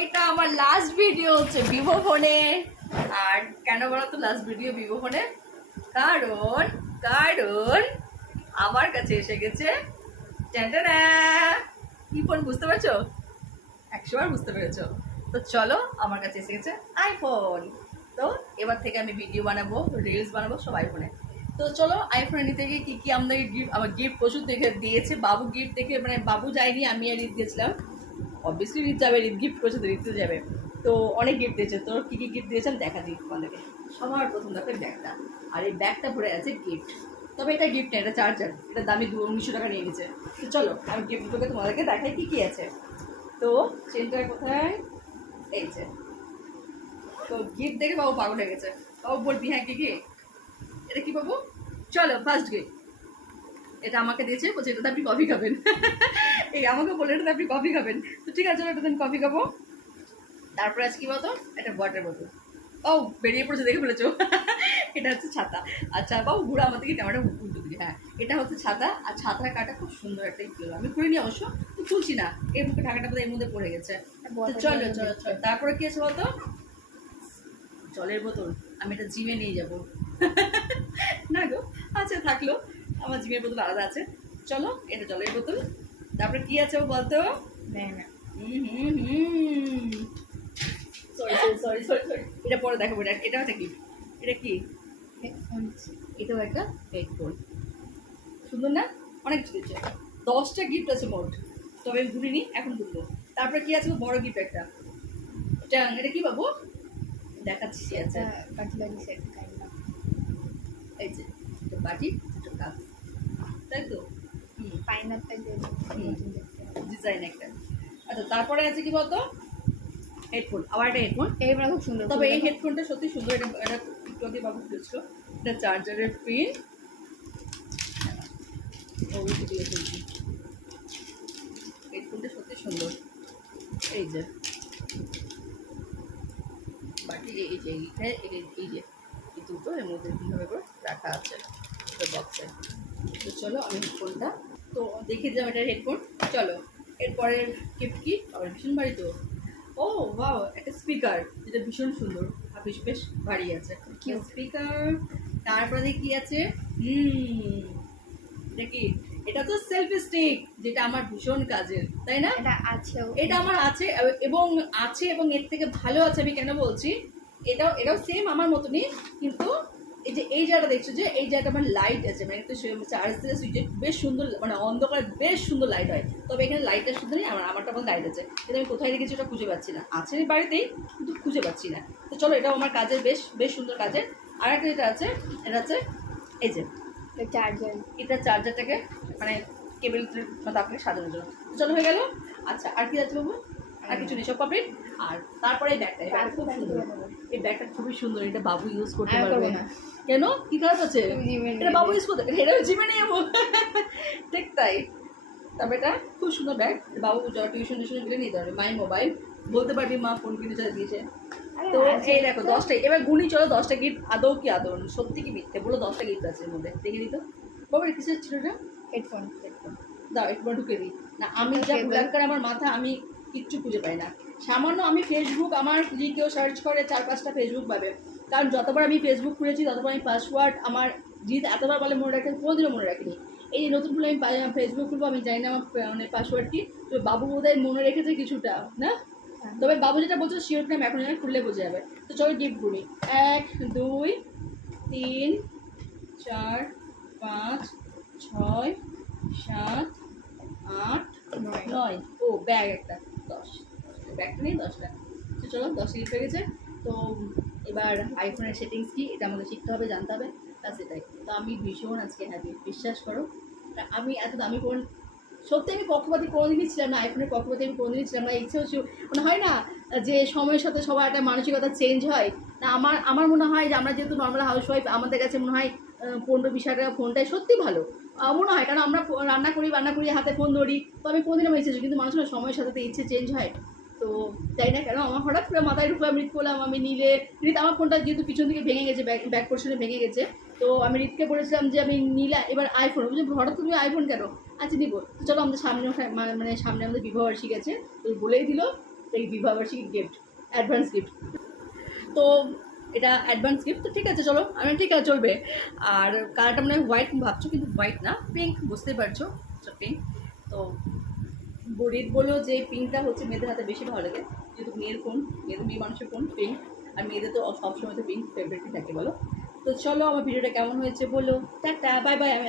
এটা আমার last video হচ্ছে ভিভো ফোনে। আর কেন বলো তো লাস্ট ভিডিও ভিভো ফোনে? কারণ কারণ আমার কাছে এসে গেছে ট্যান্টানা। কি ফোন বুঝতে পারছো? 100 বার বুঝতে পেরেছো। তো চলো, আমার কাছে এসে গেছে আইফোন। তো এবার থেকে আমি ভিডিও বানাবো, রিলস বানাবো সব আইফোনে। তো চলো, আইফোনে নিতে গিয়ে কী কী আমাদেরকে গিফট, আমার গিফট প্রচুর দেখে দিয়েছে। বাবু গিফট দেখে, মানে বাবু যায়নি, আমি আর রিত গেছিলাম। অবভিয়াসলি রিত যাবে, রিত গিফট করছে তো রিত যাবে। তো অনেক গিফট দিয়েছে। তোর কী কী গিফট দিয়েছেন দেখা দিই তোমাদেরকে। সবার প্রথম দেখো ব্যাগটা, আর এই ব্যাগটা ভরে আছে গিফট। তবে এটা গিফট না, এটা চার্জার। এটা দামি 1900 টাকা নিয়ে গেছে। তো চলো আমি গিফটগুলোকে তোমাদেরকে দেখাই কী কী আছে। তো চেনটা কোথায়? এই যে। তো গিফট দেখে বাবু পাগল হয়ে গেছে। বাবু বলবি হ্যাঁ কি কি এটা কি বাবু? চলো ফার্স্ট গিফট এটা আমাকে দিয়েছে, বলছে এটাতে আপনি কফি খাবেন। এই আমাকে বলে এটাতে আপনি কফি খাবেন। তো ঠিক আছে, এটাতে আমি কফি খাবো। তারপরে আছে কি বলতো, এটা ওয়াটার বোতল। ও বেরিয়ে পড়েছে, দেখে ফেলেছো। এটা হচ্ছে ছাতা। আচ্ছা বাবু ঘুরে আমার থেকে ক্যামেরাটা উল্টো দিকে। হ্যাঁ, এটা হচ্ছে ছাতা। আর ছাতার কাটা খুব সুন্দর একটা কি, আমি খুলিনি অবশ্য, তো খুলছি না, এর মুখে ঢাকাটা বোধহয় এর মধ্যে পড়ে গেছে। চলো চলো চলো, তারপরে কি আছে বলতো? জলের বোতল। আমি এটা জিমে নিয়ে যাব। না গো, আচ্ছা থাকলো, আমার জিমের বোতল আলাদা আছে। চলো, এটা জলের বোতল। তারপরে কি আছে ও বলতো? সরি সরি সরি সরি, এটা পরে দেখাবো। এটা একটা কি, এটা কি? হেডফোন। এটাও একটা হেডফোন। সুন্দর না? অনেক কিছু দিচ্ছে। 10টা গিফট আছে মোট, তবে আমি ঘুরিনি, এখন ঘুরবো। তারপরে কি আছে বড় গিফট একটা। এটা কি বাবু? দেখাচ্ছি। আছে কাটলারি সেট, এই যে একটা বাটি, একটা কাপ, তাই তো? পাইনাপেল ডিজাইন একটা। আচ্ছা তারপরে আছে কি বলতো? হেডফোন। আবার একটা হেডফোন। এইবার খুব সুন্দর, তবে এই হেডফোনটা সত্যি সুন্দর। এটা এটা একটু আগে বাবু দিয়েছিল। এটা চার্জারের পিন। হেডফোনটা সত্যি সুন্দর। এই যে বাটি, এই যে এই যে এই দুটো এর মধ্যে কীভাবে করে রাখা আছে বক্সে। তো চলো আমি হেডফোনটা তো দেখিয়ে দিলাম, এটা হেডফোন। চলো এরপরের গিফট কি? আবার ভীষণ ভারী তো। ও বাহ, একটা স্পিকার, যেটা ভীষণ সুন্দর আর বেশ ভারী আছে। কি স্পিকার! তারপরে কি আছে? এটা কি? এটা তো সেলফি স্টিক, যেটা আমার ভীষণ কাজের, তাই না? এটা আমার আছে, এবং এর থেকে ভালো আছে। আমি কেন বলছি, এটাও সেম আমার মতনই, কিন্তু এই যে এই জায়গাটা দেখছো, যে এই জায়গাটা আমার লাইট আছে, মানে একটু চার্জ দিলে সুইচে বেশ সুন্দর, মানে অন্ধকারে বেশ সুন্দর লাইট হয়। তবে এখানে লাইটটা শুধু নেই, আমারটা আমার লাইট আছে, কিন্তু আমি কোথায় রেখেছি ওটা খুঁজে পাচ্ছি না। আছে বাড়িতেই, কিন্তু খুঁজে পাচ্ছি না। তো চলো, এটাও আমার কাজের, বেশ সুন্দর কাজের। আর একটা যেটা আছে, এটা আছে এই যে চার্জার। এটা চার্জারটাকে মানে কেবল আপনাকে সাজানোর জন্য। চলো হয়ে গেল। আচ্ছা আর কি আছে বাবু? আর কিছু নেই, সব কমপ্লিট। আর তারপরে এই ব্যাগটা, খুব সুন্দর। এই ব্যাগটা খুবই সুন্দর, এটা বাবু ইউজ করতে পারবে না। কেন, কি খারাপ আছে? এটা বাবু ইউজ করতে, এটা জিমে নিয়ে যাবো। ঠিক তাই। তবে এটা খুব সুন্দর ব্যাগ, বাবু টিউশন গেলে নিতে পারবে। মাই মোবাইল বলতে পারবি মা ফোন কিনে চলে দিয়েছে। তো এই দেখো 10টা, এবার গুনি চলো 10টা গিফট আদৌ কি আদৌ সত্যি কি মিথ্যে বলো। 10টা গিফট আছে এর মধ্যে, দেখে দিত বাবা। কিসের ছিল এটা? হেডফোন। দাও একবার ঢুকে দিই না, আমি যা ভুলাক্কার আমার মাথা, আমি কিচ্ছু খুঁজে পাই না। সামান্য আমি ফেসবুক, আমার যদি কেউ সার্চ করে 4-5টা ফেসবুক পাবে, কারণ যতবার আমি ফেসবুক খুলেছি ততবার আমি পাসওয়ার্ড আমার জিদ এতবার বলে মনে রাখতে, কোনোদিনও মনে রাখিনি। এই নতুন খুলে আমি ফেসবুক খুলবো, আমি জানি না আমার মানে পাসওয়ার্ড কি। তো বাবু বোধহয় মনে রেখেছে কিছুটা না, তবে বাবু যেটা বলছে শিওর টাইম এখন খুললে বোঝা যাবে। তো চলো গিফট গুলি। 1 2 3 4 5 6 7 8 9। ও ব্যাগ একটা 10, ব্যাগটা নেই 10টা। তো চলো 10 গিফট হয়ে গেছে। তো এবার আইফোনের সেটিংস কি এটা আমাকে শিখতে হবে, জানতে হবে, ব্যাস এটাই। তো আমি ভীষণ আজকে হ্যাপি, বিশ্বাস করো। আমি এত দামি ফোন, সত্যি আমি পক্ষপাতী কোনোদিনই ছিলাম না, আইফোনের পক্ষপাতী আমি কোনোদিনই ছিলাম না। ইচ্ছেও ছিল, মানে হয় না যে সময়ের সাথে সবার একটা মানসিকতা চেঞ্জ হয় না। আমার মনে হয় যে আমরা যেহেতু নর্মাল হাউসওয়াইফ, আমাদের কাছে মনে হয় 15-20 টাকা ফোনটাই সত্যি ভালো মনে হয়। কারণ আমরা রান্না করি হাতে ফোন ধরি, তো আমি কোনোদিন আমার ইচ্ছে, কিন্তু মানুষের সময়ের সাথে তো ইচ্ছে চেঞ্জ হয়। তো তাই না, কেন আমার হঠাৎ করে মাথায় ঢুকলো, আমি করলাম, আমি নিলে আমার ফোনটা যেহেতু পিছন থেকে ভেঙে গেছে, ব্যাক পোর্শনে ভেঙে গেছে, তো আমি রিতকে বলেছিলাম যে আমি নিলা এবার আইফোন। বুঝলি হঠাৎ তুমি আইফোন কেন? আচ্ছা নিবো। তো চলো আমাদের সামনে, মানে সামনে আমাদের বিবাহ বার্ষিকী আছে, তো বলেই দিল এই বিবাহবার্ষিকী গিফট, অ্যাডভান্স গিফট। তো এটা অ্যাডভান্স গিফট, তো ঠিক আছে চলো, আমি ঠিক আছে চলবে। আর কালারটা মানে হোয়াইট ভাবছো, কিন্তু হোয়াইট না, পিঙ্ক, বুঝতেই পারছো পিঙ্ক। তো বরিদ বলো যে পিঙ্কটা হচ্ছে মেয়েদের হাতে বেশি ভালো লাগে, যেহেতু মেয়ের ফোন, মেয়ে মানুষের ফোন পিঙ্ক, আর মেয়েদের তো সবসময় তো পিঙ্ক ফেভারিটই থাকে বলো। তো চলো, আমার ভিডিওটা কেমন হয়েছে বলো, টাটা, বাই বাই। আমি